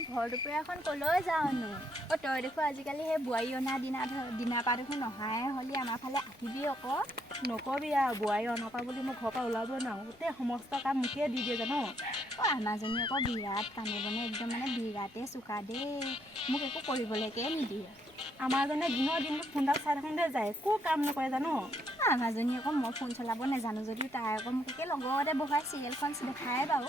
ভৰ দুপৰীয়াখন কলৈ যাওঁনো তই দেখো আজিকালি সেই বোৱাৰী অনা দিনা পা দেখোন নহাই হ'লি আমাৰ ফালে আহিবি আকৌ নকবি আৰু বোৱাৰী অনপা বুলি মই ঘৰৰ পৰা ওলাব নোৱাৰোঁ গোটেই সমস্ত কাম মোকে দি দিয়ে জানো আমাৰজনী আকৌ বিৰাট কামে বনে একদম মানে বিৰাটেই চোকা দেই মোক একো কৰিবলৈকে নিদিয়ে আমাৰজনে দিনৰ দিনটো ফোনডাল চাই থাকোঁতে যায় একো কাম নকৰে জানো আমাৰজনী আকৌ মই ফোন চলাব নাজানো যদিও তাই আকৌ মোক একে লগতে বহাই চিৰিয়েলখন দেখায় বাৰু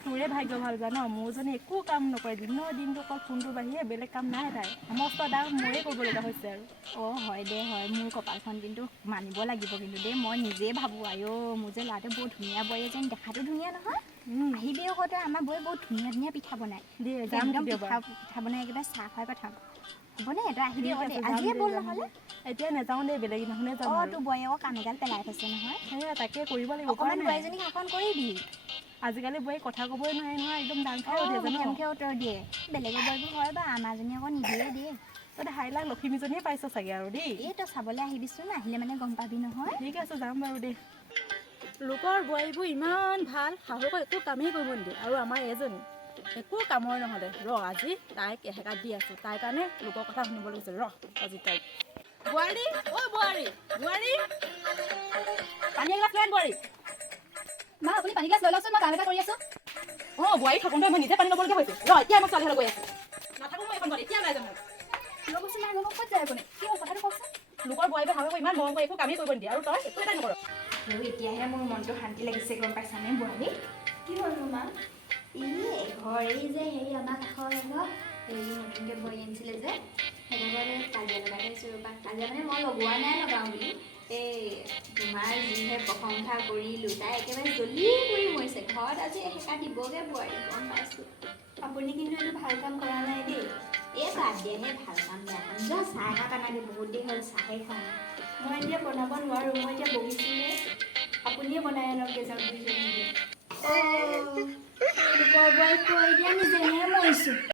তোৰে ভাগ্য ভাল জান মোৰজনী একো কাম নকৰে দিনৰ দিনটো অকল ফোনটোৰ বাহিৰে বেলেগ কাম নাই তাই সমস্ত দাম মোৰে কৰিবলগা হৈছে আৰু হয় দে হয় মোৰ কপালখন কিন্তু মানিব লাগিব কিন্তু দেই মই নিজে ভাবোঁ আইঅ মোৰ যে ল'ৰাটো বহুত ধুনীয়া বোৱাৰী এজনী দেখাটো ধুনীয়া নহয় আহিবি আকৌ তই আমাৰ বৌয়ে বহুত ধুনীয়া ধুনীয়া পিঠা বনায় দিয়ে যাম একদম কেতিয়াবা পিঠা বনাই একেবাৰে চাহ খুৱাই পঠাম হ'বনে তই আহিবি আকৌ দেই যাম আজিয়ে দে ব'ল যাম নহ'লে এতিয়া নাযাওঁ দেই বেলেগ দিনাখনে যাম আৰু তোৰ বোৱাৰী আকৌ কাম এগাল পেলাই থৈছে নহয় সেয়া তাকে কৰিব লাগিব অকণমান বোৱাৰীজনীক শাসন কৰিবি আজিকালি বোৱাৰী কথা ক'বই নোৱাৰে নহয় একদম ডাঙ খাই উঠে জানো মুখে উত্তৰ দিয়ে বেলেগৰ বোৱাৰীবোৰ হয় বা আমাৰজনী আকৌ নিদিয়ে দিয়ে তই হাইলাক লখিমীজনীয়ে পাইছ চাগে আৰু দেই এই তই চাবলৈ আহিবিচোন আহিলে মানে গম পাবি নহয় ঠিক আছে যাম বাৰু দেই লোকৰ বোৱাৰীবোৰ ইমান ভাল শাহুকক একো কামেই কৰিব নিদিয়ে আৰু আমাৰ এজনী একো কামৰ নহ'লে আজি তাইক এহেকাত দি আছোঁ তাইৰ কাৰণে লোকৰ কথা শুনিব লাগিছে আজি তাইক বোৱাৰী বোৱাৰী বোৱাৰী পানী এগিলাচ লৈ বোৱাৰী মা আপুনি পানী গিলাচ লৈ লওকচোন মই কাম এটা কৰি আছোঁ বোৱাৰী থাকোঁতে মই নিজে পানী ল'বলগীয়া হৈছে এতিয়া মই ছোৱালীলৈ গৈ আছোঁ নাথাকোঁ মই এখন বোৱাৰী এতিয়া ওলাই যাম ৰ'বচোন মা ৰ'ব ক'ত যায় আপুনি কি হ'ল কথাটো কওকচোন লোকৰ বোৱাৰীবোৰ শাহুকক ইমান মৰম কৰি একো কামেই কৰিব নিদিয়ে আৰু তই একো এটা নকৰ এতিয়াহে মোৰ মনটো শান্তি লাগিছে গম পাইছানে বোৱাৰী কি হ'ল মা ঘৰ এই যে হেৰি আমাৰ কাষৰ ঘৰ হেৰি নতুনকৈ বোৱাৰী আনিছিলে যে সেইভাগতে কাজিয়া লগাই থৈছোঁ ৰ'বা কাজিয়া মানে মই লগোৱা নাই লগাওঁ বুলি এই তোমাৰ যিহে প্ৰশংসা কৰিলোঁ তাই একেবাৰে জ্বলি পৰি মৰিছে ঘৰত আজি সেকা দিবগৈ বোৱাৰী গম পাইছোঁ আপুনি কিন্তু এইটো ভাল কাম কৰা নাই দেই এই বাদ দিয়েহে ভাল কাম বেয়া কাম যোৱা চাহ একাপ আনা দি বহুত দেৰি হ'ল চাহেই খোৱা নাই মই এতিয়া বনাব নোৱাৰোঁ মই এতিয়া বহিছোঁহে আপুনিয়ে বনাই আনকগৈ যাওক দুইজনীকে লোকৰ বোৱাৰীক কৈ দিয়া নিজেহে মৰিছোঁ